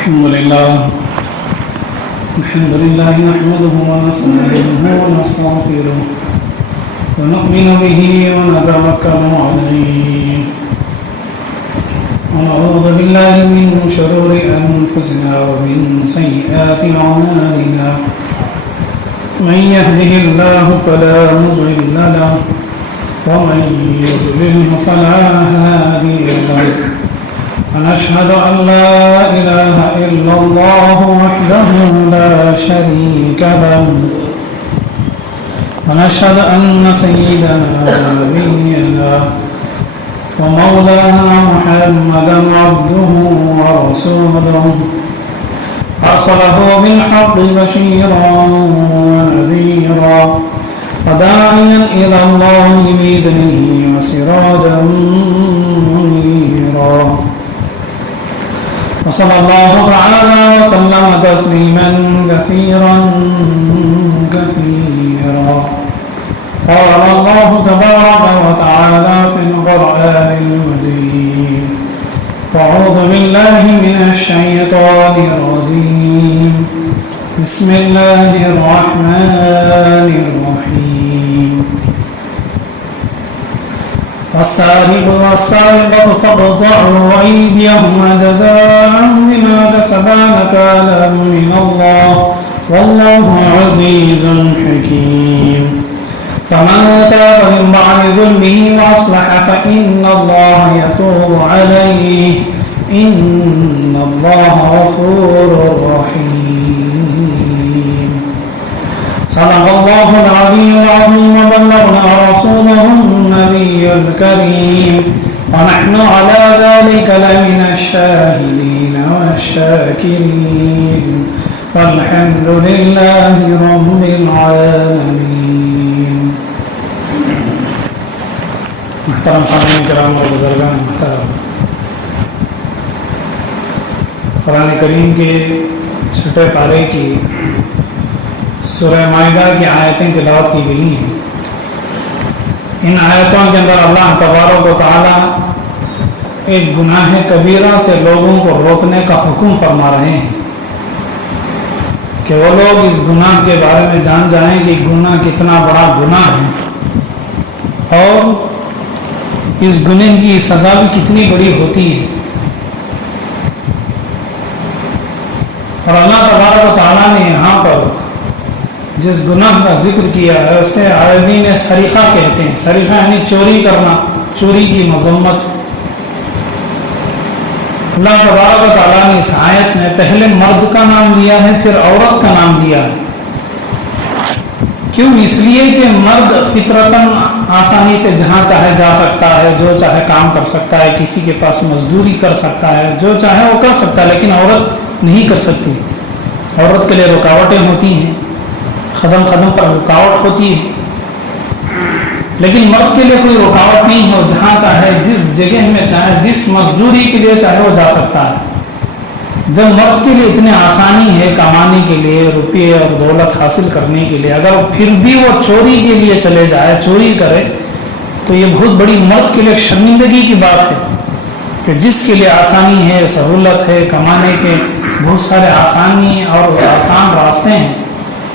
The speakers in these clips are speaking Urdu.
الحمد لله نحمده ونستعينه ونستغفره ونؤمن به ونتوكل عليه ونعوذ بالله من شرور أنفسنا ومن سيئات أعمالنا من يهده الله فلا مضل له ومن يضلل فلا هادي له ونشهد أن لا إله إلا الله وحده لا شريك له ونشهد أن سيدنا ونبينا ومولانا محمدا عبده ورسوله أرسله بالحق بشيرا ونذيرا وداعيا إلى الله بإذنه وسراجا منيرا وصلى الله تعالى وسلم تسليما كثيرا قال الله تبارك وتعالى في القرآن المجيد أعوذ بالله من الشيطان الرجيم بسم الله الرحمن الرحيم والسارق والسارقة فاقطعوا أيديهما جزاء بما كسبا نكالا من الله والله عزيز حكيم فمن تاب من بعد ظلمه وأصلح فإن الله يتوب عليه إن الله غفور رحيم صدق الله العلي العظيم وبلغنا رسوله النبي الكريم ونحن على ذلك لمن الشاهدين والشاكرين والحمد لله رب العالمين. محترم سامعین کرام اور بزرگان محترم، قرآن کریم کے چھٹے پارے کی سورہ مائدہ کی آیتیں تلاوت کی گئی ہیں. ان آیتوں کے اندر اللہ تبارک و تعالی ایک گناہ کبیرہ سے لوگوں کو روکنے کا حکم فرما رہے ہیں کہ وہ لوگ اس گناہ کے بارے میں جان جائیں کہ گناہ کتنا بڑا گناہ ہے اور اس گناہ کی سزا بھی کتنی بڑی ہوتی ہے. اور اللہ تبارک و تعالیٰ نے یہاں پر جس گناہ کا ذکر کیا ہے اسے عربی میں سریقہ کہتے ہیں. سریقہ یعنی چوری کرنا، چوری کی مذمت. اللہ تبارک و تعالیٰ نے اس آیت میں پہلے مرد کا نام لیا ہے، پھر عورت کا نام لیا ہے. کیوں؟ اس لیے کہ مرد فطرتاً آسانی سے جہاں چاہے جا سکتا ہے، جو چاہے کام کر سکتا ہے، کسی کے پاس مزدوری کر سکتا ہے، جو چاہے وہ کر سکتا ہے، لیکن عورت نہیں کر سکتی. عورت کے لیے رکاوٹیں ہوتی ہیں، قدم پر رکاوٹ ہوتی ہے. لیکن مرد کے لیے کوئی رکاوٹ نہیں ہو، جہاں چاہے، جس جگہ میں چاہے، جس مزدوری کے لیے چاہے وہ جا سکتا ہے. جب مرد کے لیے اتنی آسانی ہے کمانے کے لیے، روپے اور دولت حاصل کرنے کے لیے، اگر پھر بھی وہ چوری کے لیے چلے جائے، چوری کرے، تو یہ بہت بڑی مرد کے لیے شرمندگی کی بات ہے کہ جس کے لیے آسانی ہے، سہولت ہے، کمانے کے بہت سارے آسانی اور آسان راستے ہیں،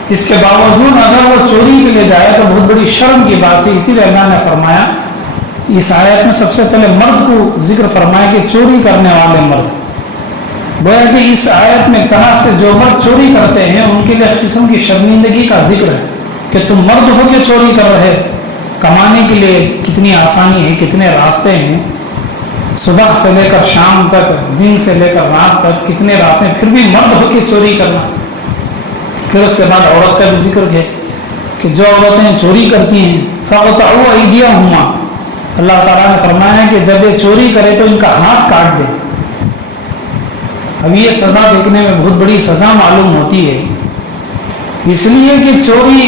اس کے باوجود اگر وہ چوری کے لیے جائے تو بہت بڑی شرم کی بات ہے. اسی لیے اللہ نے فرمایا اس آیت میں سب سے پہلے مرد کو ذکر فرمایا کہ چوری کرنے والے مرد. گویا کہ اس آیت میں طرح سے جو مرد چوری کرتے ہیں ان کے لیے قسم کی شرمندگی کا ذکر ہے کہ تم مرد ہو کے چوری کر رہے. کمانے کے لیے کتنی آسانی ہے، کتنے راستے ہیں، صبح سے لے کر شام تک، دن سے لے کر رات تک کتنے راستے ہیں، پھر بھی مرد ہو کے چوری کرنا. پھر اس کے بعد عورت کا بھی ذکر ہے کہ جو عورتیں چوری کرتی ہیں فَقْطَعُوا أَيْدِيَهُمَا، اللہ تعالیٰ نے فرمایا کہ جب یہ چوری کرے تو ان کا ہاتھ کاٹ دے. اب یہ سزا دیکھنے میں بہت بڑی سزا معلوم ہوتی ہے، اس لیے کہ چوری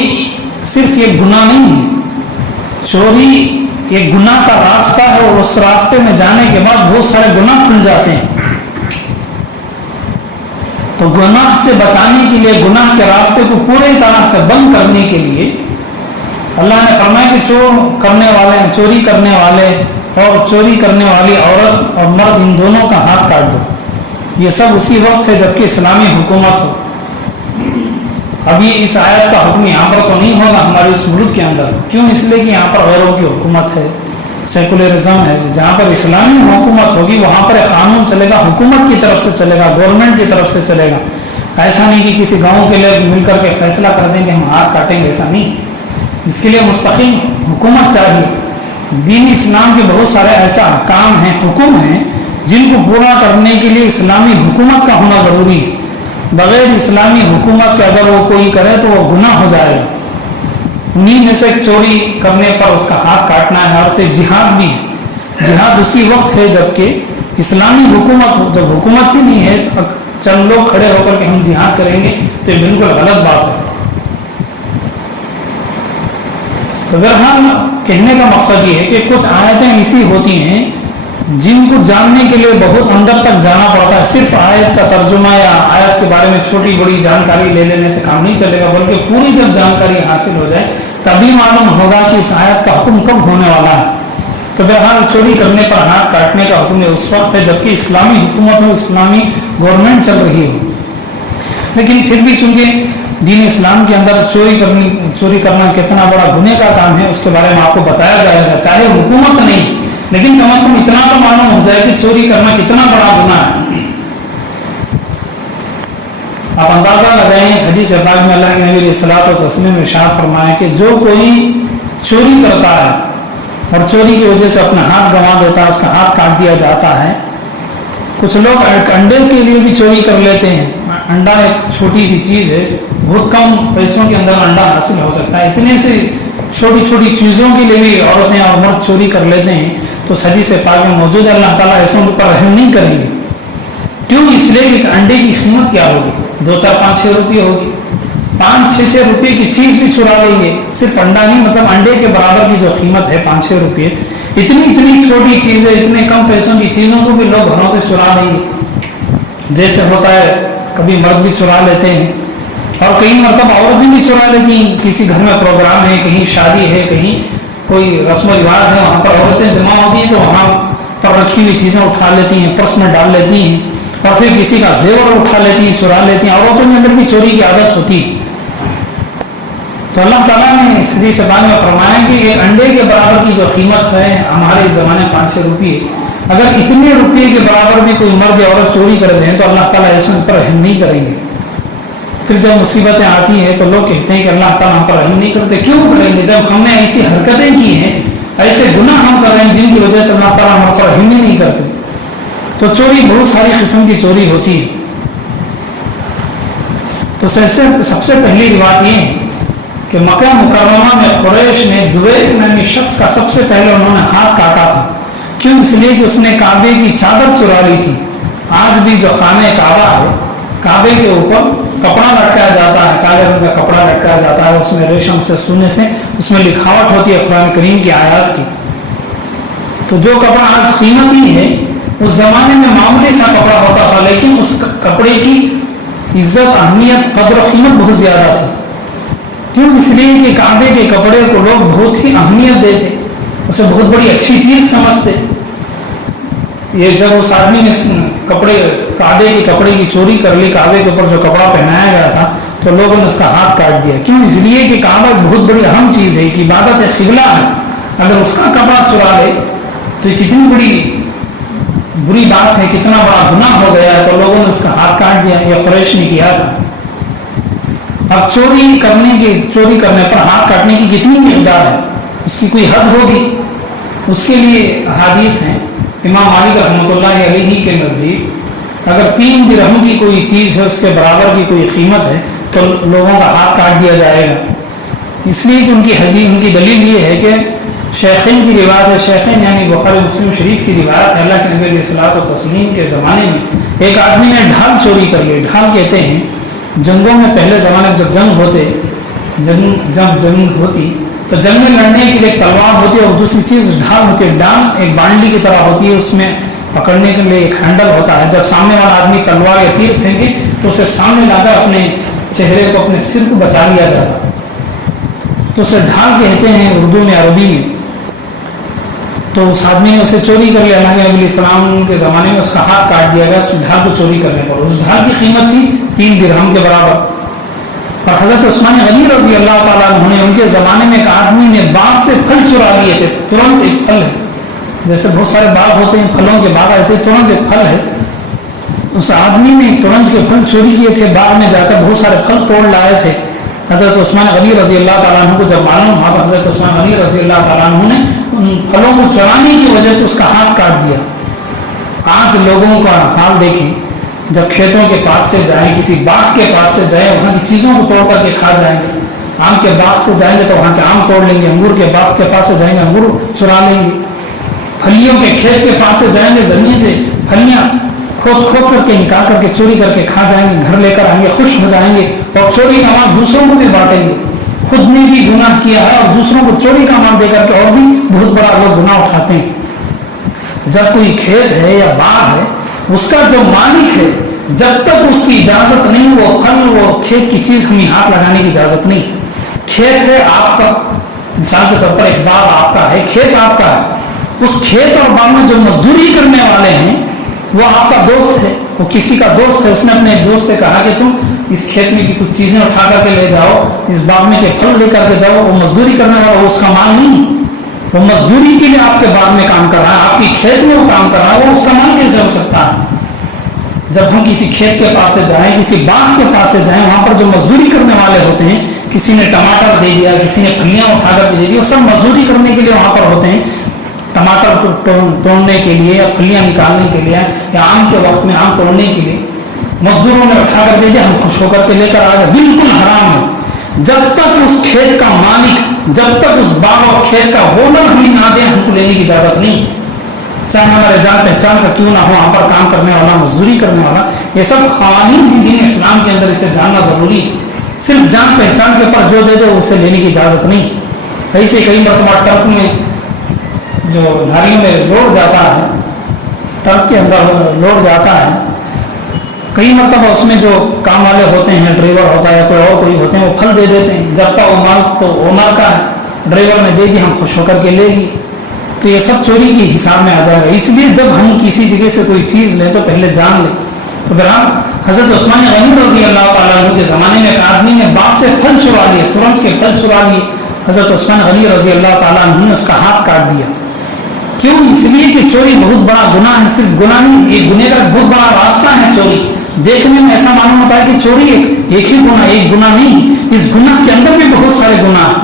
صرف ایک گناہ نہیں ہے، چوری ایک گناہ کا راستہ ہے اور اس راستے میں جانے کے بعد بہت سارے گناہ کھل جاتے ہیں. تو گناہ سے بچانے کے لیے، گناہ کے راستے کو پوری طرح سے بند کرنے کے لیے اللہ نے فرمایا کہ چوری کرنے والے اور چوری کرنے والی عورت اور مرد ان دونوں کا ہاتھ کاٹ دو. یہ سب اسی وقت ہے جبکہ اسلامی حکومت ہو. اب یہ اس آیت کا حکم یہاں پر تو نہیں ہوگا ہمارے اس ملک کے اندر. کیوں؟ اس لیے کہ یہاں پر غیروں کی حکومت ہے، سیکولرزم ہے. جہاں پر اسلامی حکومت ہوگی وہاں پر قانون چلے گا، حکومت کی طرف سے چلے گا، گورنمنٹ کی طرف سے چلے گا. ایسا نہیں کہ کسی گاؤں کے لوگ مل کر کے فیصلہ کر دیں کہ ہم ہاتھ کاٹیں گے، ایسا نہیں. اس کے لیے مستقیم حکومت چاہیے. دین اسلام کے بہت سارے ایسا احکام ہیں، حکم ہیں، جن کو پورا کرنے کے لیے اسلامی حکومت کا ہونا ضروری ہے. بغیر اسلامی حکومت کے اگر وہ کوئی کرے تو وہ گناہ ہو جائے گا. انہیں میں سے چوری کرنے پر اس کا ہاتھ کاٹنا ہے. اور اسے جہاد بھی ہے. جہاد اسی وقت ہے جبکہ اسلامی حکومت ہو. جب حکومت ہی نہیں ہے تو چند لوگ کھڑے ہو کر کے ہم جہاد کریں گے تو یہ بالکل غلط بات ہے. بہرحال کہنے کا مقصد یہ ہے کہ کچھ آیتیں ایسی ہوتی ہیں جن کو جاننے کے لیے بہت اندر تک جانا پڑتا ہے. صرف آیت کا ترجمہ یا آیت کے بارے میں چھوٹی بڑی جانکاری لے لینے سے کام نہیں چلے گا، بلکہ پوری جب جانکاری حاصل ہو جائے تبھی معلوم ہوگا کہ اس آیت کا حکم کب ہونے والا ہے. تو بہرحال چوری کرنے پر ہاتھ کاٹنے کا حکم اس وقت ہے جبکہ اسلامی حکومت ہو، اسلامی گورنمنٹ چل رہی ہو. لیکن پھر بھی چونکہ دین اسلام کے اندر چوری کرنا کتنا بڑا گناہ کا کام ہے اس کے بارے میں آپ کو بتایا جائے گا. چاہے حکومت نہیں لیکن کم از کم اتنا تو معلوم ہو جائے کہ چوری کرنا کتنا بڑا گناہ ہے. آپ اندازہ لگائیں حدیث پاک میں اللہ کے نبی علیہ الصلوۃ والتسلیم نے ارشاد فرمایا کہ جو کوئی چوری کرتا ہے اور چوری کی وجہ سے اپنا ہاتھ گنوا دیتا ہے، اس کا ہاتھ کاٹ دیا جاتا ہے. کچھ لوگ انڈے کے لیے بھی چوری کر لیتے ہیں. انڈا ایک چھوٹی سی چیز ہے، بہت کم پیسوں کے اندر انڈا حاصل ہو سکتا ہے. اتنے سے چھوٹی چھوٹی چیزوں کے لیے بھی عورتیں اور مرد چوری کر لیتے ہیں. تو حدیث پاک میں موجود ہے اللہ تعالیٰ ایسوں پر رحم نہیں کریں گے. کیوں؟ اس لیے کہ انڈے کی قیمت کیا ہوگی؟ 2 4 5 6 روپے ہوگی. 5 6 روپے کی چیز بھی چرا لیں گے. صرف انڈا نہیں، مطلب انڈے کے برابر کی جو قیمت ہے 5 6 روپے، اتنی چھوٹی چیزیں، اتنے کم پیسوں کی چیزوں کو بھی لوگ گھروں سے چرا لیں گے. جیسے ہوتا ہے کبھی مرد بھی چرا لیتے ہیں اور کئی مرتبہ عورتیں بھی چرا لیتی ہیں. کسی گھر میں پروگرام ہے، کہیں شادی ہے، کہیں کوئی رسم و رواج ہے، وہاں پر عورتیں جمع ہوتی ہیں تو وہاں پر رکھی ہوئی چیزیں اٹھا لیتی ہیں، پرس میں ڈال لیتی ہیں اور پھر کسی کا زیور اٹھا لیتی ہیں، چرا لیتی ہیں. عورتوں کے اندر بھی چوری کی عادت ہوتی ہے. تو اللہ تعالیٰ نے اس حدیث پاک میں فرمایا کہ ایک انڈے کے برابر کی جو قیمت ہے ہمارے زمانے 5 6 روپے، اگر اتنے روپے کے برابر بھی کوئی مرد یا عورت چوری کر دیں تو اللہ تعالیٰ اس پر رحم نہیں کریں گے. پھر جب مصیبتیں آتی ہیں تو لوگ کہتے ہیں کہ اللہ تعالیٰ ہم پر رحم نہیں کرتے. کیوں کریں گے جب ہم نے ایسی حرکتیں کی ہیں، ایسے گناہ ہم کر رہے ہیں جن کی وجہ سے اللہ تعالیٰ ہم پر رحم نہیں کرتے. تو چوری بہت ساری قسم کی چوری ہوتی ہے. تو سب سے پہلی بات یہ ہے کہ مکہ مکرمہ میں قریش نے دویل نامی شخص کا سب سے پہلے انہوں نے ہاتھ کاٹا تھا. کیوں؟ اس لیے کہ اس نے کعبے کی چادر چرا لی تھی. آج بھی جو خانہ کعبہ ہے، کعبے کے اوپر کپڑا لٹکایا جاتا ہے، کالے رنگ کا کپڑا لٹکایا جاتا ہے، اس میں ریشم سے سونے سے اس میں لکھاوٹ ہوتی ہے قرآن کریم کی آیات کی. تو جو کپڑا آج قیمتی ہے اس زمانے میں معمولی سا کپڑا ہوتا تھا، لیکن اس کپڑے کی عزت، اہمیت، قدر و قیمت بہت زیادہ تھی. کیوں؟ اس لیے کہ کعبے کے کپڑے کو لوگ بہت ہی اہمیت دیتے، اسے بہت بڑی اچھی چیز سمجھتے. یہ جب اس آدمی نے کعبے کے کپڑے کی چوری کر لی، کعبے کے اوپر جو کپڑا پہنایا گیا تھا تو لوگوں نے اس کا ہاتھ کاٹ دیا. کیوں؟ اس لیے کہ کعبہ بہت بڑی اہم چیز ہے، ایک عبادت ہے، قبلہ ہے. اگر اس کا کپڑا چرا لے تو یہ کتنی بری بات ہے، کتنا بڑا گناہ ہو گیا ہے. تو لوگوں نے اس کا ہاتھ کاٹ دیا. یہ قریش نے کیا تھا. اب چوری کرنے پر ہاتھ کاٹنے کی کتنی مقدار ہے، اس کی کوئی حد ہوگی. اس کے لیے حدیث ہیں. امام مالک رحمۃ اللہ علیہ کے نزدیک اگر 3 درہم کی کوئی چیز ہے، اس کے برابر کی کوئی قیمت ہے تو لوگوں کا ہاتھ کاٹ دیا جائے گا. اس لیے کہ ان کی دلیل یہ ہے کہ شیخین کی روایت ہے. شیخین یعنی بخاری مسلم شریف کی روایت ہے. اللہ کے نبی علیہ الصلوۃ والتسلیم کے زمانے میں ایک آدمی نے ڈھال چوری کر لی. ڈھال کہتے ہیں جنگوں میں، پہلے زمانے میں جب جنگ ہوتی تو جنگ میں لڑنے کے لیے ایک تلوار ہوتی ہے اور دوسری چیز ڈھال ہوتی ہے. ڈال ایک بانڈی کی طرح ہوتی ہے، اس میں پکڑنے کے لیے ایک ہینڈل ہوتا ہے. جب سامنے والا آدمی تلوار یا تیر پھینکے تو اسے سامنے لا کر اپنے چہرے کو، اپنے سر کو بچا لیا جاتا. تو اسے ڈھال کہتے ہیں اردو میں، عربی میں. تو اس آدمی نے اسے چوری کر لیا. اللہ کے نبی علیہ السلام کے زمانے میں اس کا ہاتھ کاٹ دیا گیا اس ڈھال کو چوری کرنے پر. اس ڈھال کی قیمت تھی 3 درہم کے برابر. اور حضرت عثمان غنی رضی اللہ تعالیٰ عنہ نے ان کے زمانے میں ایک آدمی نے باغ سے پھل چرا لیے تھے. ترنت ایک پھل ہے, جیسے بہت سارے باغ ہوتے ہیں پھلوں کے باغ, ایسے ترنت ایک پھل ہے. اس آدمی نے ترنت کے پھل چوری کیے تھے, باغ میں جا کر بہت سارے پھل توڑ لائے تھے. حضرت عثمان غنی رضی اللہ تعالیٰ عنہ کو جب معلوم ہوا تو حضرت عثمان غنی رضی اللہ تعالیٰ عنہ نے ان پھلوں کو چرانے کی وجہ سے اس کا ہاتھ کاٹ دیا. آج لوگوں کا حال دیکھیں, جب کھیتوں کے پاس سے جائیں, کسی باغ کے پاس سے جائیں, وہاں کی چیزوں کو توڑ کر کے کھا جائیں گے. آم کے باغ سے جائیں گے تو وہاں کے آم توڑ لیں گے, انگور کے باغ کے پاس سے جائیں گے انگور چرا لیں گے, پھلیوں کے کھیت کے پاس سے جائیں گے, زمین سے پھلیاں کھود کر کے نکال کر کے چوری کر کے کھا جائیں گے, گھر لے کر آئیں گے, خوش ہو جائیں گے اور چوری کا مال دوسروں کو بھی بانٹیں گے. خود نے بھی گناہ کیا ہے اور دوسروں کو چوری کا مال دے کر کے اور بھی بہت بڑا لوگ گناہ اٹھاتے ہیں. جب کوئی کھیت ہے یا باغ ہے, اس کا جو مالک ہے, جب تک اس کی اجازت نہیں, وہ پھل وہ کھیت کی چیز ہمیں ہاتھ لگانے کی اجازت نہیں. کھیت ہے آپ کا, مثال کے طور پر ایک باغ آپ کا ہے, کھیت آپ کا ہے, اس کھیت اور باغ میں جو مزدوری کرنے والے ہیں وہ آپ کا دوست ہے, وہ کسی کا دوست ہے. اس نے اپنے دوست سے کہا کہ تم اس کھیت میں کی کچھ چیزیں اٹھا کر کے لے جاؤ, اس باغ میں کے پھل لے کر کے جاؤ. وہ مزدوری کرنے والا, وہ اس کا مال نہیں, وہ مزدوری کے لیے آپ کے باغ میں کام کر رہا ہے, آپ کی کھیت میں وہ کام کر رہا ہے, وہ اس کا مال کیسے ہو سکتا ہے؟ جب ہم کسی کھیت کے پاس سے جائیں, کسی باغ کے پاس سے جائیں, وہاں پر جو مزدوری کرنے والے ہوتے ہیں, کسی نے ٹماٹر دے دیا, کسی نے پھلیاں اٹھا کر کے دے دی, وہ سب مزدوری کرنے کے لیے وہاں پر ہوتے ہیں. ٹماٹر توڑنے کے لیے یا پھلیاں نکالنے کے لیے یا آم کے وقت میں آم توڑنے کے لیے مزدوروں نے اٹھا کر دے دیا, ہم خوش ہو کر کے لے کر آ گئے. بالکل حرام ہے. جب تک اس کھیت کا مالک, جب تک اس باغ اور کھیت کا اونر ہمیں نہ دے, ہم کو لینے کی اجازت نہیں, چاہے ہمارے جان پہچان کا کیوں نہ ہو, وہاں پر کام کرنے والا, مزدوری کرنے والا. یہ سب قوانین ہیں دین اسلام کے اندر, اسے جاننا ضروری. صرف جان پہچان کے پر جو دے دے اسے لینے کی اجازت نہیں. ایسے کئی مرتبہ ٹرک میں جو گاڑیوں میں لوڈ جاتا ہے, ٹرک کے اندر لوڈ جاتا ہے, کئی مرتبہ اس میں جو کام والے ہوتے ہیں, ڈرائیور ہوتا ہے یا کوئی اور کوئی ہوتے ہیں, وہ پھل دے دیتے ہیں. جب تک وہ مال تو اونر کا ہے, ڈرائیور نے دے دی, ہم خوش ہو کر کے لے لی, تو یہ سب چوری کے حساب میں آ جائے گا. اس لیے جب ہم کسی جگہ سے کوئی چیز لیں تو پہلے جان لیں. تو بہرحال حضرت عثمان غنی رضی اللہ تعالیٰ عنہ کے زمانے میں ایک آدمی نے باغ سے پھل چرا لیے, ترنت کے پھل چرا لیے. حضرت عثمان غنی رضی اللہ تعالیٰ عنہ نے اس کا ہاتھ کاٹ دیا. کیوں؟ اس لیے کہ چوری بہت بڑا گناہ ہے. صرف گناہ نہیں, یہ گناہ کا بہت بڑا راستہ ہے چوری. دیکھنے میں ایسا معلوم ہوتا ہے کہ چوری ایک ہی گناہ, ایک گناہ نہیں, اس گناہ کے اندر بھی بہت سارے گناہ ہیں.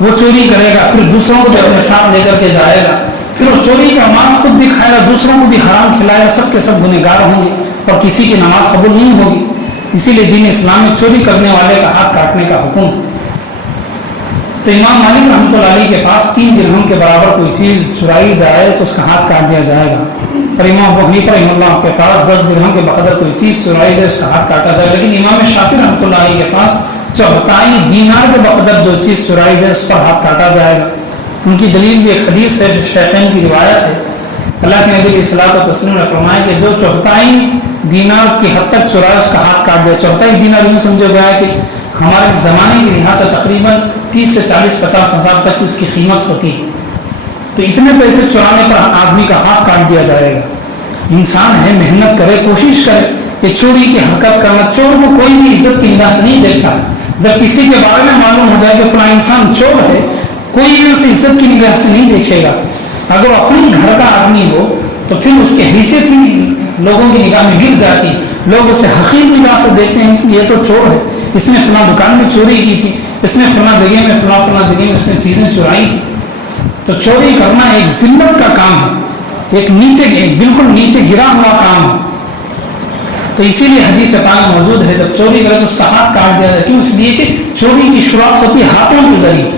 وہ چوری کرے گا, پھر دوسروں کو بھی اپنے ساتھ لے کر کے جائے گا, پھر وہ چوری کا مال خود بھی کھائے گا, دوسروں کو بھی حرام کھلائے گا. سب کے سب گنہگار ہوں گے اور کسی کی نماز قبول نہیں ہوگی. اسی لیے دین اسلام میں چوری کرنے والے کا ہاتھ کاٹنے کا حکم. تو امام مالک رحمۃ اللہ علیہ کے پاس 3 درہم کے برابر کوئی چیز چرائی جائے تو اس کا ہاتھ کاٹ دیا جائے گا. اور امام ابو حنیفہ رحمۃ اللہ کے پاس 10 درہم کے بقدر کوئی چیز چرائی جائے اس کا ہاتھ کاٹا جائے گا. لیکن امام شافعی رحمۃ اللہ علیہ کے پاس 4 دینار کے بقدر جو چیز چرائی جائے اس پر ہاتھ کاٹا جائے گا. ان کی دلیل بھی ایک حدیث ہے جو شیخین کی روایت ہے. اللہ کے نبی علیہ الصلوۃ والتسلیم نے فرمایا کہ جو 4 دینار کی حد تک چرائے اس کا ہاتھ کاٹ دیا. 4 دینار یوں سمجھا گیا ہے کہ ہمارے زمانے کے لحاظ سے تقریباً 30 سے 40-50 ہزار تک کی اس کی قیمت ہوتی ہے. تو اتنے پیسے چرانے پر آدمی کا ہاتھ کاٹ دیا جائے گا. انسان ہے, محنت کرے, کوشش کرے کہ چوری کی حرکت کرنا. چور کو کوئی بھی عزت کی نگاہ سے نہیں دیکھتا. جب کسی کے بارے میں معلوم ہو جائے کہ فلاں انسان چور ہے, کوئی بھی اسے عزت کی نگاہ سے نہیں دیکھے گا. اگر وہ اپنے گھر کا آدمی ہو تو پھر اس کے حیثیت بھی لوگوں کی نگاہ میں گر جاتی. لوگ اسے حقیر نگاہ سے دیکھتے ہیں کہ یہ تو چور ہے, اس نے فلاں دکان میں چوری کی تھی, اس نے فلاں جگہ میں فلاں جگہ میں اس نے چیزیں چرائی تھی. تو چوری کرنا ایک ذلت کا کام ہے, ایک بالکل نیچے گرا ہوا کام ہے. تو اسی لیے حدیث پاک موجود ہے جب چوری کرے تو اس کا ہاتھ کاٹ دیا جائے. کیوں؟ اس لیے کہ چوری کی شروعات ہوتی ہے ہاتھوں کے ذریعے.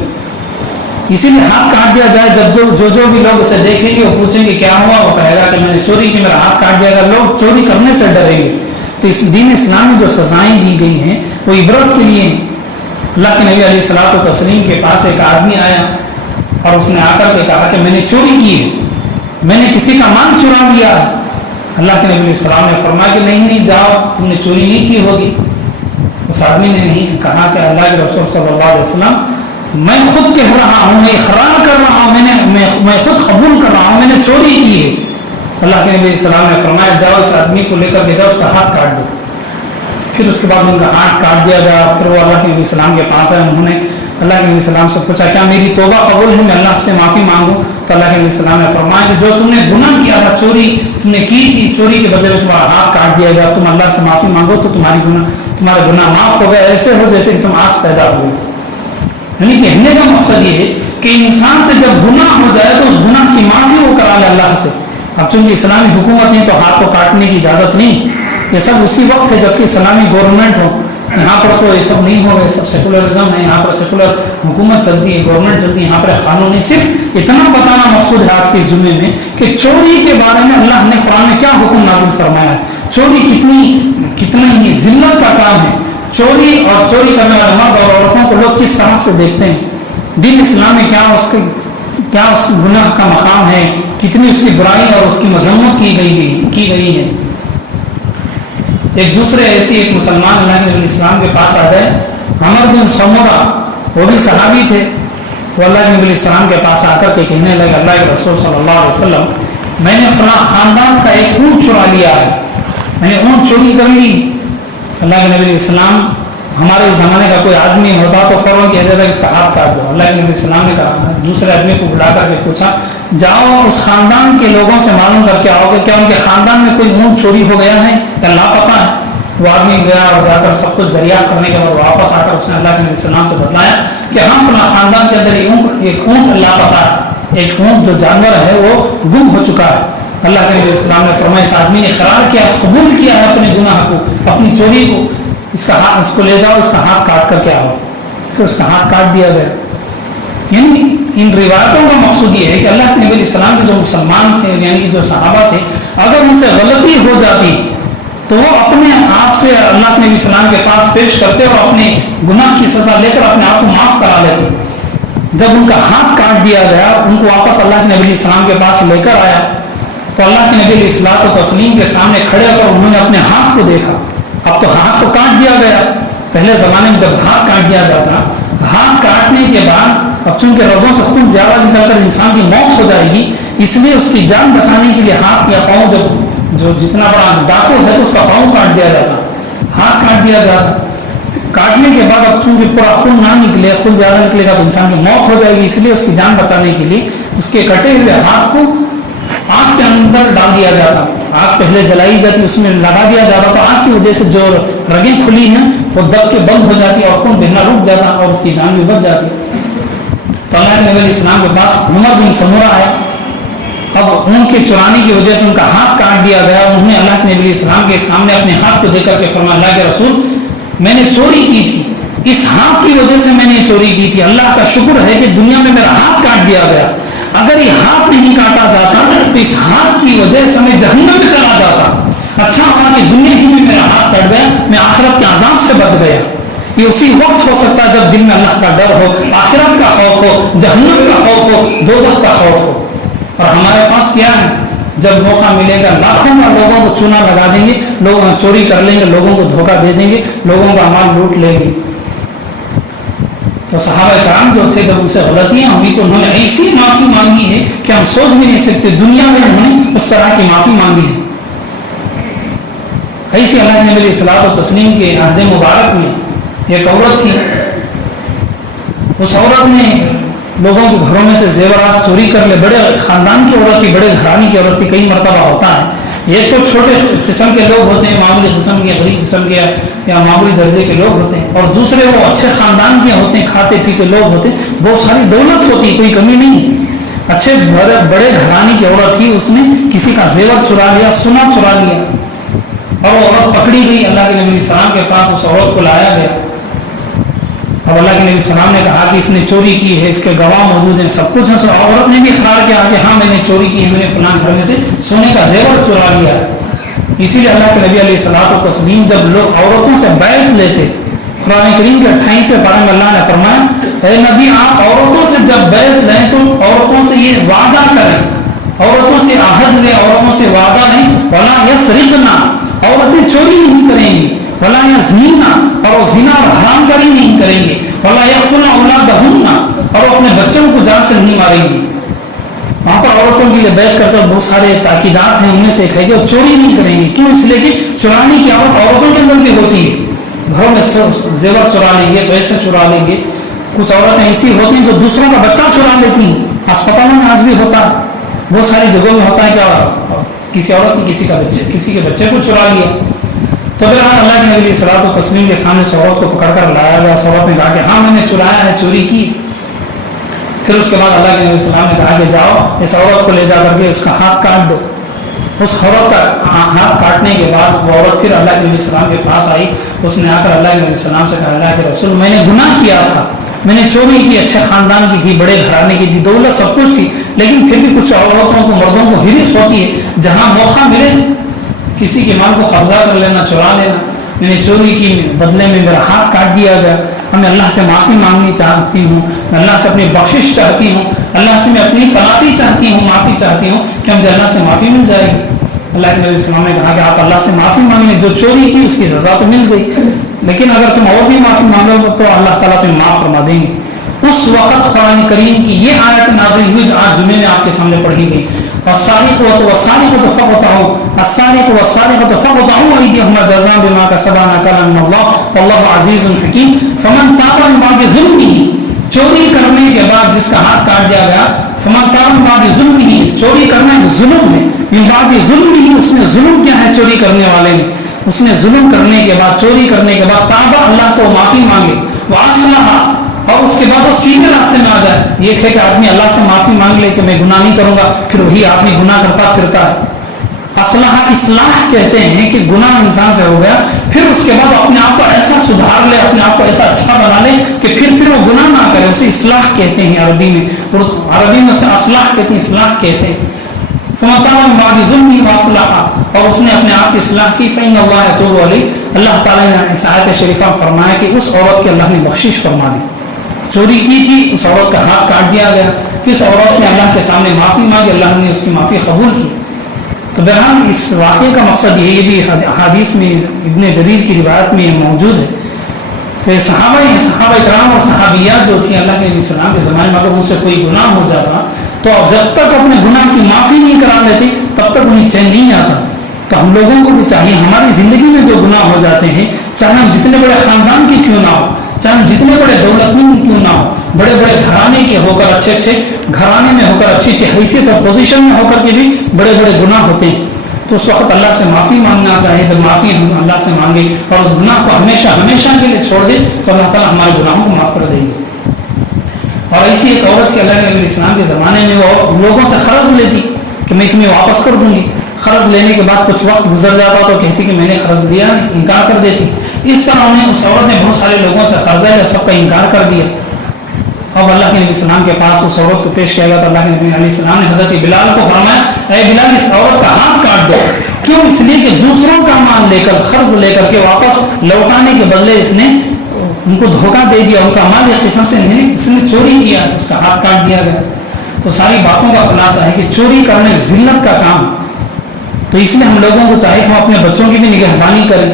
اسی لیے ہاتھ کاٹ دیا جائے. جب جو بھی لوگ اسے دیکھیں گے وہ پوچھیں گے کیا ہوا, وہ کہے گا کہ میں نے چوری کی, میرا ہاتھ کاٹ دیا گا. لوگ چوری کرنے سے ڈریں گے. تو اس دین اسلام میں جو سزائیں دی گئی ہیں وہ عبرت کے لیے ہیں. اللہ کے نبی علیہ الصلوۃ والتسلیم کے پاس ایک آدمی آیا اور اس نے آ کر کے کہا کہ میں نے چوری کی ہے, میں نے کسی کا مال چرا لیا. اللہ کے نبی علیہ السلام نے فرمایا کہ نہیں جاؤ, تم نے چوری نہیں کی ہوگی. اس آدمی نے نہیں کہا کہ اللہ کے رسول صلی اللہ علیہ وسلم میں خود کہہ رہا ہوں، میں اقرار کر رہا ہوں، میں خود قبول کر رہا ہوں میں نے چوری کی ہے۔ اللہ کے نبی صلی اللہ علیہ وسلم نے فرمایا جاؤ اس آدمی کو لے کر کے جاؤ، اس کا ہاتھ کاٹ دو۔ پھر اس کے بعد ان کا ہاتھ کاٹ دیا گیا۔ پھر وہ اللہ کے نبی صلی اللہ علیہ وسلم کے پاس آئے، انہوں نے اللہ کے نبی صلی اللہ علیہ وسلم سے پوچھا کیا میری توبہ قبول ہے، میں اللہ سے معافی مانگوں؟ تو اللہ کے نبی صلی اللہ علیہ وسلم نے فرمایا کہ جو تم نے گناہ کیا تھا، چوری تم نے کی تھی، چوری کے بدلے میں تمہارا ہاتھ کاٹ دیا گیا، تم اللہ سے معافی مانگو تو تمہارے گناہ معاف ہو گئے، ایسے ہو جیسے کہ تم آج پیدا ہوئے۔ یعنی کہنے کا مقصد یہ ہے کہ انسان سے جب گناہ ہو جائے تو اس گناہ کی معافی وہ کرا لے اللہ سے۔ اب چونکہ اسلامی حکومت ہے تو ہاتھ کو کاٹنے کی اجازت نہیں، یہ سب اسی وقت ہے جبکہ اسلامی گورنمنٹ ہو۔ یہاں پر تو یہ سب نہیں ہوگا، یہ سب سیکولرزم ہے، یہاں پر سیکولر حکومت چلتی ہے، گورنمنٹ چلتی ہے، یہاں پر قانون نہیں۔ صرف اتنا بتانا مقصود ہے آج کے اس جمعے میں کہ چوری کے بارے میں اللہ نے قرآن میں کیا حکم نازل فرمایا ہے، چوری کتنا ہی ذلت کا کام ہے۔ چوری اور چوری کرنے والے مرد اور عورتوں کو لوگ کس طرح سے دیکھتے ہیں، دین اسلام میں کیا اس گناہ کا مقام ہے، کتنی اس کی برائی اور اس کی مذمت کی گئی ہے۔ ایک دوسرے ایک مسلمان اللہ کے نبی اسلام کے پاس آ گئے، عمر بن سمرہ، وہ بھی صحابی تھے۔ وہ اللہ کے نبی السلام کے پاس آ کر کے کہنے لگے اللہ کے رسول صلی اللہ علیہ وسلم، میں نے اپنا خاندان کا ایک اونٹ چرا لیا ہے، میں نے اونٹ چوری کر لی۔ اللہ کے نبی السلام، ہمارے زمانے کا کوئی آدمی ہوتا تو فوراً کہہ دیتا کہ اس کا ہاتھ کاٹ دو۔ اللہ کے نبی السلام نے کہا، دوسرے آدمی کو بلا کر کے پوچھا جاؤ اس خاندان کے لوگوں سے معلوم کر کے آؤ کہ کیا ان کے خاندان میں کوئی اونٹ چوری ہو گیا ہے یا لاپتہ ہے۔ وہ آدمی گیا اور جا کر سب کچھ دریافت کرنے کے بعد واپس آ کر اس نے اللہ کے نبی السلام سے بتلایا کہ ہم فلاں خاندان کے اندر ایک اونٹ لاپتہ ہے، ایک اونٹ جو جانور ہے وہ گم ہو چکا ہے۔ اللہ کے نبی السلام نے فرمایا اس آدمی نے اقرار کیا، قبول کیا ہے اپنے گناہ کو، اپنی چوری کو، اس کو لے جاؤ، اس کا ہاتھ کاٹ کر کے آؤ۔ پھر اس کا ہاتھ کاٹ دیا گیا۔ یعنی ان روایتوں کا مقصود یہ ہے کہ اللہ کے نبی علیہ السلام کے جو مسلمان تھے، یعنی کہ جو صحابہ تھے، اگر ان سے غلطی ہو جاتی تو وہ اپنے آپ سے اللہ کے نبی علیہ السلام کے پاس پیش کرتے اور اپنے گناہ کی سزا لے کر اپنے آپ کو معاف کرا لیتے۔ جب ان کا ہاتھ کاٹ دیا گیا، ان کو واپس اللہ کے نبی علیہ السلام کے پاس لے کر آیا تو اللہ کے نبی علیہ الصلوۃ والتسلیم کے سامنے کھڑے ہو کر انہوں نے اپنے ہاتھ کو دیکھا۔ اب تو ہاتھ تو کاٹ دیا گیا، پہلے زمانے میں جب ہاتھ کاٹ دیا جاتا، ہاتھ کاٹنے کے بعد اب چونکہ رگوں سے خون زیادہ نکل کر انسان کی موت ہو جائے گی، اس لیے اس کی جان بچانے کے لیے ہاتھ یا پاؤں جو جتنا بڑا ڈاکو ہے اس کا پاؤں کاٹ دیا جاتا، ہاتھ کاٹ دیا جاتا۔ کاٹنے کے بعد اب چونکہ پورا خون نہ نکلے، خون زیادہ نکلے گا تو انسان کی موت ہو جائے گی، اس لیے اس کی جان بچانے کے لیے اس کے کٹے ہوئے ہاتھ کو آگ کے اندر ڈال دیا جاتا، آگ پہلے جلائی جاتی، اس میں لگا دیا جاتا تو آگ کی وجہ سے جو رگیں کھلی ہیں وہ دب کے بند ہو جاتی اور خون بہنا رک جاتا اور اس کی جان بھی بچ جاتی۔ تو اللہ کے نبی علیہ السلام کے پاس عمر بن سمرہ آئے، اب ان کے چرانے کی وجہ سے ان کا ہاتھ کاٹ دیا گیا۔ انہوں نے اللہ کے نبی علیہ السلام کے سامنے اپنے ہاتھ کو دیکھ کر کے فرمایا اللہ کے رسول، میں نے چوری کی تھی، اس ہاتھ کی وجہ سے میں نے چوری کی تھی، اللہ کا شکر ہے کہ دنیا میں میرا ہاتھ کاٹ دیا گیا، اگر یہ ہاتھ نہیں کاٹا جاتا تو اس ہاتھ کی وجہ سے میں جہنم میں چلا جاتا، اچھا ہوا کہ دنیا ہی میں میرا ہاتھ کٹ گیا، میں آخرت کے عذاب سے بچ گیا۔ یہ اسی وقت ہو سکتا ہے جب دل میں اللہ کا ڈر ہو، آخرت کا خوف ہو، جہنم کا خوف ہو، دوزخ کا خوف ہو۔ اور ہمارے پاس کیا ہے، جب موقع ملے گا لاکھوں لوگوں کو چونا لگا دیں گے، لوگ چوری کر لیں گے، لوگوں کو دھوکہ دے دیں گے، لوگوں کا مال لوٹ لیں گے۔ تو صحابہ کرام جو تھے جب ان سے غلطیاں ہوئی تو انہوں نے ایسی معافی مانگی ہے کہ ہم سوچ بھی نہیں سکتے، دنیا میں انہوں نے اس طرح کی معافی مانگی ہے۔ ایسی اللہ کے نبی علیہ الصلوۃ والتسلیم کے عہد مبارک میں ایک عورت تھی، اس عورت نے لوگوں کے گھروں میں سے زیورات چوری کر لے، بڑے خاندان کی عورت تھی، بڑے گھرانے کی عورت تھی۔ کئی مرتبہ ہوتا ہے ایک تو چھوٹے قسم کے لوگ ہوتے ہیں، معمولی قسم کے، غریب قسم کے یا معمولی درجے کے لوگ ہوتے ہیں، اور دوسرے وہ اچھے خاندان کے ہوتے ہیں، کھاتے پیتے لوگ ہوتے ہیں، بہت ساری دولت ہوتی، کوئی کمی نہیں، اچھے بڑے گھرانے کی عورت تھی، اس نے کسی کا زیور چرا لیا، سونا چرا لیا، اور وہ عورت پکڑی گئی، اللہ کے نبی علیہ السلام کے پاس اس عورت کو لایا گیا۔ اب اللہ کے نبی علیہ السلام نے کہا کہ اس نے چوری کی ہے، اس کے گواہ موجود ہیں، سب کچھ ہے۔ سو عورت نے بھی اقرار کیا کہ ہاں میں نے چوری کی ہے، میں نے فلاں گھر میں سے سونے کا زیور چرا لیا۔ اسی لیے اللہ کے نبی علیہ الصلوۃ والتسلیم جب لوگ عورتوں سے بیعت لیتے، قرآن کریم کے 28ویں پارے میں اللہ نے فرمایا اے نبی آپ عورتوں سے جب بیعت لیں تو عورتوں سے یہ وعدہ کریں، عورتوں سے عہد لیں، عورتوں سے وعدہ لیں، ولا یسرقن، عورتیں چوری نہیں کریں گی، ولا یزنینا، اور وہ زنا اور حرام کاری نہیں کریں گے، ولا یقتلن اولادہن، اور وہ اپنے بچوں کو جان سے نہیں ماریں گے۔ وہاں پر عورتوں کے لیے بیعت کرتے بہت سارے تاکیدات ہیں، ان میں سے ایک ہے کہ وہ چوری نہیں کریں گے۔ کیوں؟ اس لیے کہ چرانے کی عادت عورتوں کے اندر بھی ہوتی ہے، گھروں میں زیور چرا لیں گے، پیسے چرا لیں گے۔ کچھ عورتیں ایسی ہوتی ہیں جو دوسروں کا بچہ چرا لیتی ہیں، اسپتالوں میں آج بھی ہوتا ہے، بہت ساری جگہوں میں ہوتا ہے کہ کسی عورت نے کسی کے بچے کو چرا لیا۔ تو پھر اللہ کے نبی صلاۃ و تسلیم کے سامنے اس عورت کو پکڑ کر لایا گیا، اس عورت نے کہا کہ ہاں میں نے چرایا ہے، چوری کی۔ پھر اس کے بعد اللہ کے نبی صلی اللہ علیہ وسلم نے کہا کہ جاؤ اس عورت کو لے جا کر کے اس کا ہاتھ کاٹ دو۔ اس عورت کا ہاتھ کاٹنے کے بعد وہ عورت پھر اللہ کے نبی صلی اللہ علیہ وسلم کے پاس آئی، اس نے آ کر اللہ کے نبی صلی اللہ علیہ وسلم سے کہا اللہ کے رسول میں نے گناہ کیا تھا، میں نے چوری کی، اچھے خاندان کی تھی، بڑے گھرانے کی تھی، دولت سب کچھ تھی، لیکن پھر بھی کچھ عورتوں کو مردوں کو ہرس ہوتی ہے جہاں موقع ملے کسی کے مال کو قبضہ کر لینا، چرا لینا۔ میں نے چوری کی، بدلے میں میرا ہاتھ کاٹ دیا گیا، میں اللہ سے معافی مانگنی چاہتی ہوں، میں اللہ سے اپنی بخشش چاہتی ہوں، اللہ سے میں اپنی تلافی چاہتی ہوں، معافی چاہتی ہوں کہ مجھے اللہ سے معافی مل جائے گی۔ اللہ کے نبی صلی اللہ علیہ وسلم نے کہا کہ آپ اللہ سے معافی مانگ لیں، جو چوری کی اس کی سزا تو مل گئی، لیکن اگر تم اور بھی معافی مانگو گے تو اللہ تعالیٰ تمہیں معاف فرما دیں گے۔ اس وقت قرآن کریم کی یہ آیت نازل ہوئی جو آج جمعے میں آپ کے سامنے پڑھی گئی، والسارق والسارقة فاقطعوا السارق والسارقة فاقطعوا أيديهما جزاء بما كسبا نكالا من الله والله عزيز حكيم فمن تاب من بعد ظلمه، چوری کرنے کے بعد جس کا ہاتھ کاٹ دیا گیا، فمن تاب من بعد ظلمه، چوری کرنا ایک ظلم ہے، من بعد ظلمه، اس نے ظلم کیا ہے چوری کرنے والے نے، اس نے ظلم کرنے کے بعد، چوری کرنے کے بعد تابا، اللہ سے وہ معافی مانگے، واصلح، اور اس کے بعد وہ سیدھے راستے میں آ جائے۔ یہ ہے کہ آدمی اللہ سے معافی مانگ لے کہ میں گناہ نہیں کروں گا، پھر وہی آدمی گناہ کرتا پھرتا ہے۔ اصلاح کہتے ہیں کہ گناہ انسان سے ہو گیا، پھر اس کے بعد اپنے آپ کو ایسا سدھار لے، اپنے آپ کو ایسا اچھا بنا لے کہ پھر وہ گناہ نہ کرے، اسے اصلاح کہتے ہیں عربی میں، عربی میں اسے اصلاح کہتے ہیں، اصلاح کہتے ہیں۔ اور اس نے اپنے آپ کی اصلاح کی، فإن اللہ یتوب علیہ، اللہ تعالیٰ نے اس آیت شریفہ فرمایا کہ اس عورت کے اللہ نے بخشش فرما دی، چوری کی تھی، اس عورت کا ہاتھ کاٹ دیا گیا، پھر اس عورت نے اللہ کے سامنے معافی مانگی، اللہ نے اس کی معافی قبول کی۔ تو بہرحال اس واقعے کا مقصد یہ بھی حدیث میں ابن جریر کی روایت میں موجود ہے کہ صحابہ کرام اور صحابیات جو تھیں اللہ کے نبی صلی اللہ علیہ وسلم کے زمانے میں اگر ان سے کوئی گناہ ہو جاتا تو جب تک اپنے گناہ کی معافی نہیں کرا لیتے تب تک انہیں چین نہیں آتا۔ تو ہم لوگوں کو بھی چاہیے ہماری زندگی میں جو گناہ ہو جاتے ہیں، چاہے ہم جتنے بڑے خاندان کی کیوں نہ ہو، چاہے ہم جتنے بڑے دولت مند کیوں نہ ہو، بڑے بڑے گھرانے کے ہو کر، اچھے گھرانے میں ہو کر، اچھی حیثیت اور پوزیشن میں ہو کر کے بھی بڑے بڑے گناہ ہوتے ہیں، تو اس وقت اللہ سے معافی مانگنا چاہیے۔ جب معافی ہم اللہ سے مانگے اور اس گناہ کو ہمیشہ کے لیے چھوڑ دیں تو اللہ تعالیٰ ہمارے گناہوں کو معاف کر دیں گے۔ اور ایسی ایک عورت کے اللہ کے نبی اسلام کے زمانے میں وہ لوگوں سے قرض لیتی کہ میں تمہیں واپس کر دوں گی، قرض لینے کے بعد کچھ وقت گزر جاتا تو کہتی کہ میں نے قرض دیا، انکار کر دیتی۔ اس طرح اس عورت نے بہت سارے لوگوں سے قرض لیا، سب کا انکار کر دیا۔ اب اللہ کے نبی السلام کے پاس اس عورت کو پیش کیا گیا تو اللہ کے نبی علیہ السلام نے حضرت بلال کو فرمایا اے بلال اس عورت کا ہاتھ کاٹ دو۔ کیوں؟ اس لیے کہ دوسروں کا مال لے کر، قرض لے کر کے واپس لوٹانے کے بدلے اس نے ان کو دھوکہ دے دیا، ان کا مال ایک قسم سے اس نے چوری کیا، اس کا ہاتھ کاٹ دیا گیا۔ تو ساری باتوں کا خلاصہ ہے کہ چوری کرنا ایک ذلت کا کام، تو اس لیے ہم لوگوں کو چاہیے کہ ہم اپنے بچوں کی بھی نگہبانی کریں،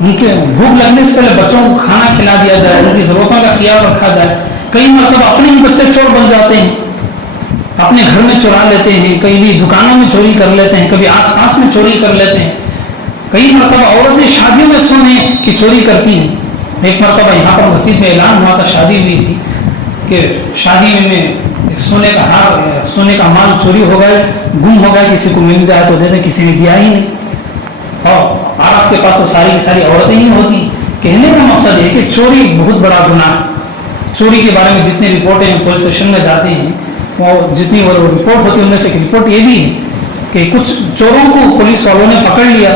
ان کے بھوک لگنے سے پہلے بچوں کو کھانا کھلا دیا جائے، ان کی ضرورتوں کا خیال رکھا جائے۔ کئی مرتبہ اپنے ہی بچے چور بن جاتے ہیں، اپنے گھر میں چرا لیتے ہیں، کئی بھی دکانوں میں چوری کر لیتے ہیں، کبھی آس پاس میں چوری کر لیتے ہیں۔ کئی مرتبہ عورتیں شادیوں میں سونے کی چوری کرتی ہیں۔ ایک مرتبہ یہاں پر مسجد میں اعلان ہوا تھا، شادی ہوئی تھی کہ شادی میں سونے کا ہار، سونے کا مال چوری ہو گئے، گم ہو گیا، کسی کو مل جائے تو دے دیں، کسی نے دیا ہی نہیں۔ اور آس کے پاس تو ساری کی ساری عورتیں ہی ہوتی۔ کہنے کا مقصد ہے کہ چوری بہت بڑا گناہ ہے۔ چوری کے بارے میں جتنی رپورٹیں پولیس اسٹیشن میں جاتی ہیں، وہ جتنی وہ رپورٹ ہوتی ہے ان میں سے ایک رپورٹ یہ بھی ہے کہ کچھ چوروں کو پولیس والوں نے پکڑ لیا،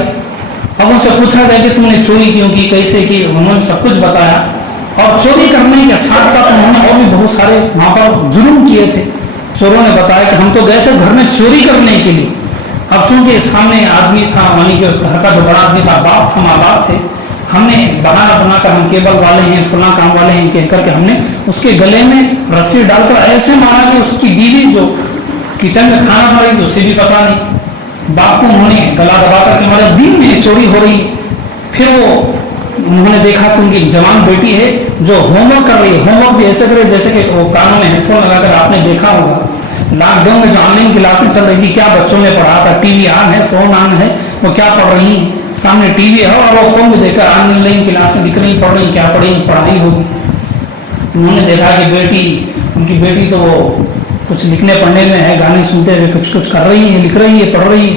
اب ان سے پوچھا گیا کہ تم نے چوری کیوں کی، کیسے کی، انہوں نے سب کچھ بتایا۔ اور چوری کرنے کے ساتھ ساتھ انہوں نے اور بھی بہت سارے وہاں پر جرم کیے تھے۔ چوروں نے بتایا کہ ہم تو گئے تھے گھر میں چوری کرنے کے لیے، اب چونکہ سامنے آدمی تھا، یعنی کہ اس گھر کا جو بڑا آدمی تھا، باپ تھا، ماں باپ تھے، ہم نے بہانہ بنا کر ہم کیبل والے ہیں، فلاں کام والے ہیں کہہ کر کے ہم نے اس کے گلے میں رسی ڈال کر ایسے مارا کہ اس کی بیوی جو کچن میں کھانا بنا رہی تھی اسے بھی پتا نہیں، باپ کو انہوں نے گلا دبا کر کے ہمارے دن میں چوری ہو رہی۔ پھر وہ انہوں نے دیکھا کہ ان کی جوان بیٹی ہے جو ہوم ورک کر رہی ہے، ہوم ورک بھی ایسے کرے جیسے کہ وہ کانوں میں ہیڈ فون لگا کر، آپ نے دیکھا ہوگا لاک ڈاؤن میں جو آن لائن کلاسیں چل رہی تھی، کیا بچوں نے پڑھا تھا، ٹی وی آن ہے، فون آن ہے، وہ کیا پڑھ رہی ہیں، سامنے ٹی وی ہے اور وہ فون میں دیکھ کر آن لائن کلاسیں دکھ رہی، پڑھ رہی، کیا پڑھی، پڑھائی ہوگی۔ انہوں نے دیکھا کہ ان کی بیٹی تو وہ کچھ لکھنے پڑھنے میں ہے، گانے سنتے ہوئے کچھ کر رہی ہے، لکھ رہی ہے، پڑھ رہی ہے۔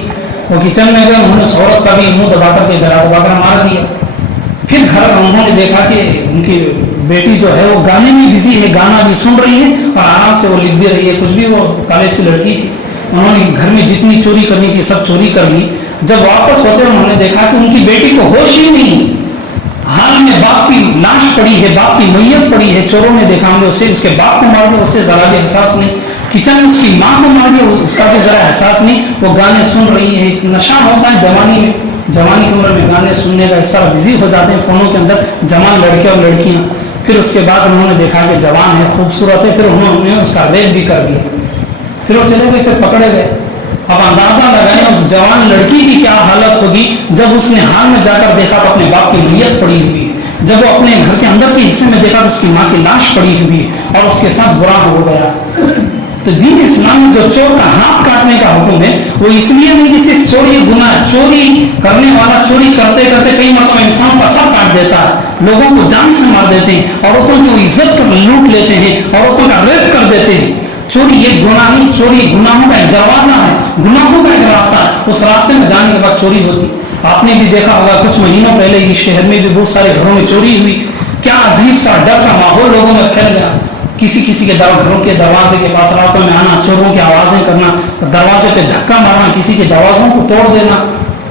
وہ کچن میں گئے، انہوں نے اس عورت کا بھی منہ دبا کر کے گلا دبا کر مار دیا۔ پھر گھر انہوں نے دیکھا کہ ان کی بیٹی جو ہے وہ گانے میں بزی ہے، گانا بھی سن رہی ہے اور آرام سے وہ لکھ بھی رہی ہے، کچھ بھی، وہ کالج کی لڑکی تھی۔ انہوں نے گھر میں جتنی چوری کرنی تھی سب چوری کر لی۔ جب واپس ہوتے انہوں نے دیکھا کہ ان کی بیٹی کو ہوش ہی نہیں، حال میں باپ کی لاش پڑی ہے، باپ کی میت پڑی ہے، چوروں نے دیکھا، ہم نے اس کے باپ کو مار دیا، اسے ذرا بھی احساس نہیں، کچن میں اس کی ماں کو مار دیا، اس کا بھی ذرا احساس نہیں، وہ گانے سن رہی ہے۔ نشہ ہوتا ہے جوانی میں، جوانی کی عمر میں گانے سننے کا اس طرح بزی ہو جاتے ہیں فونوں کے اندر جوان لڑکے اور لڑکیاں۔ پھر اس کے بعد انہوں نے دیکھا کہ جوان ہے، خوبصورت ہے، پھر انہوں نے اس کا ریپ بھی کر دیا۔ پھر وہ چلے گئے، پھر پکڑے گئے۔ اب اندازہ لگائیں اس جوان لڑکی کی کیا حالت ہوگی جب اس نے حال میں جا کر دیکھا تو اپنے باپ کی میت پڑی ہوئی ہے، جب وہ اپنے گھر کے اندر کے حصے میں دیکھا تو اس کی ماں کی لاش پڑی ہوئی ہے اور اس کے ساتھ برا ہو گیا۔ تو دین اسلام میں جو چور کا ہاتھ کاٹنے کا حکم ہے وہ اس لیے نہیں کہ صرف چوری گناہ، چوری کرنے والا چوری کرتے کرتے کئی مرتبہ انسان کا سر کاٹ دیتا ہے، لوگوں کو جان سے مار دیتے ہیں، عورتوں کی عزت کو لوٹ لیتے ہیں، عورتوں کا ریپ کر دیتے ہیں۔ چوری ایک گناہ نہیں، چوری گناہوں کا ایک دروازہ ہے، گناہوں کا ایک راستہ ہے، اس راستے میں جانے کے بعد چوری ہوتی۔ آپ نے بھی دیکھا ہوگا کچھ مہینوں پہلے ہی شہر میں بھی بہت سارے گھروں میں چوری ہوئی، کیا عجیب سا ڈر کا ماحول لوگوں میں پھیل گیا۔ کسی کے گھروں کے دروازے کے پاس راتوں میں آنا، چوروں کی آوازیں کرنا، دروازے پہ دھکا مارنا، کسی کے دروازوں کو توڑ دینا،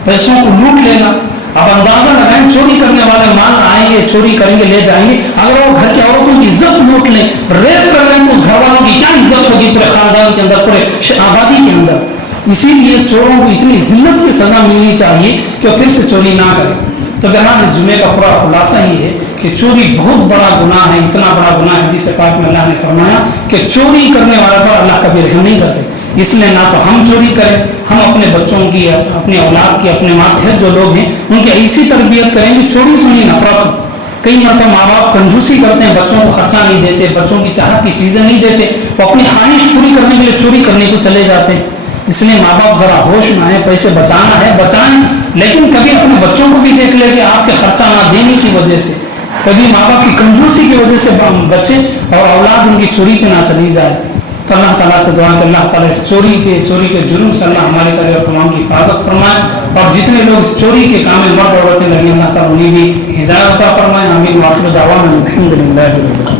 پیسوں کو لوٹ لینا۔ اب اندازہ لگائیں چوری کرنے والے مال آئیں گے، چوری کریں گے، لے جائیں گے، اگر وہ گھر کی عورتوں کی عزت لوٹ لیں، ریپ کر لیں تو اس گھر والوں کی کیا عزت ہوگی پورے خاندان کے اندر، پورے آبادی کے اندر۔ اسی لیے چوروں کو اتنی ذلت کی سزا ملنی چاہیے کہ وہ پھر سے چوری نہ کریں۔ تو بہرحال اس جمعے کا پورا خلاصہ یہ ہے کہ چوری بہت بڑا گناہ ہے، اتنا بڑا گناہ ہے حدیث پاک میں اللہ نے فرمایا کہ چوری کرنے والے پر اللہ کبھی رحم نہیں کرتے۔ اس لیے نہ تو ہم چوری کریں، ہم اپنے بچوں کی، اپنے اولاد کی، اپنے ماتحت جو لوگ ہیں ان کی ایسی تربیت کریں کہ چوری سے نہیں نفرت ہو۔ کئی مرتبہ ماں باپ کنجوسی کرتے ہیں، بچوں کو خرچہ نہیں دیتے، بچوں کی چاہت کی چیزیں نہیں دیتے، وہ اپنی خواہش پوری کرنے کے لیے چوری کرنے کو چلے جاتے ہیں۔ اس لیے ماں باپ ذرا ہوش میں آئے، پیسے بچانا ہے بچائیں، لیکن کبھی اپنے بچوں کو بھی دیکھ لے کہ آپ کے خرچہ نہ دینے کی وجہ سے، کبھی ماں باپ کی کنجوسی کی وجہ سے بچے اور اولاد ان کی چوری پہ نہ چلی جائے۔ تو اللہ تعالیٰ سے دعا کہ اللہ تعالیٰ اس چوری کے جرم سے اللہ ہمارے طرح اور تمام کی حفاظت فرمائے، اور جتنے لوگ اس چوری کے کام میں مرد عورتیں لگے اللہ تعالیٰ انہیں بھی ہدایت عطا فرمائے۔ آمین۔ وآخر دعوانا الحمد للہ رب العالمین۔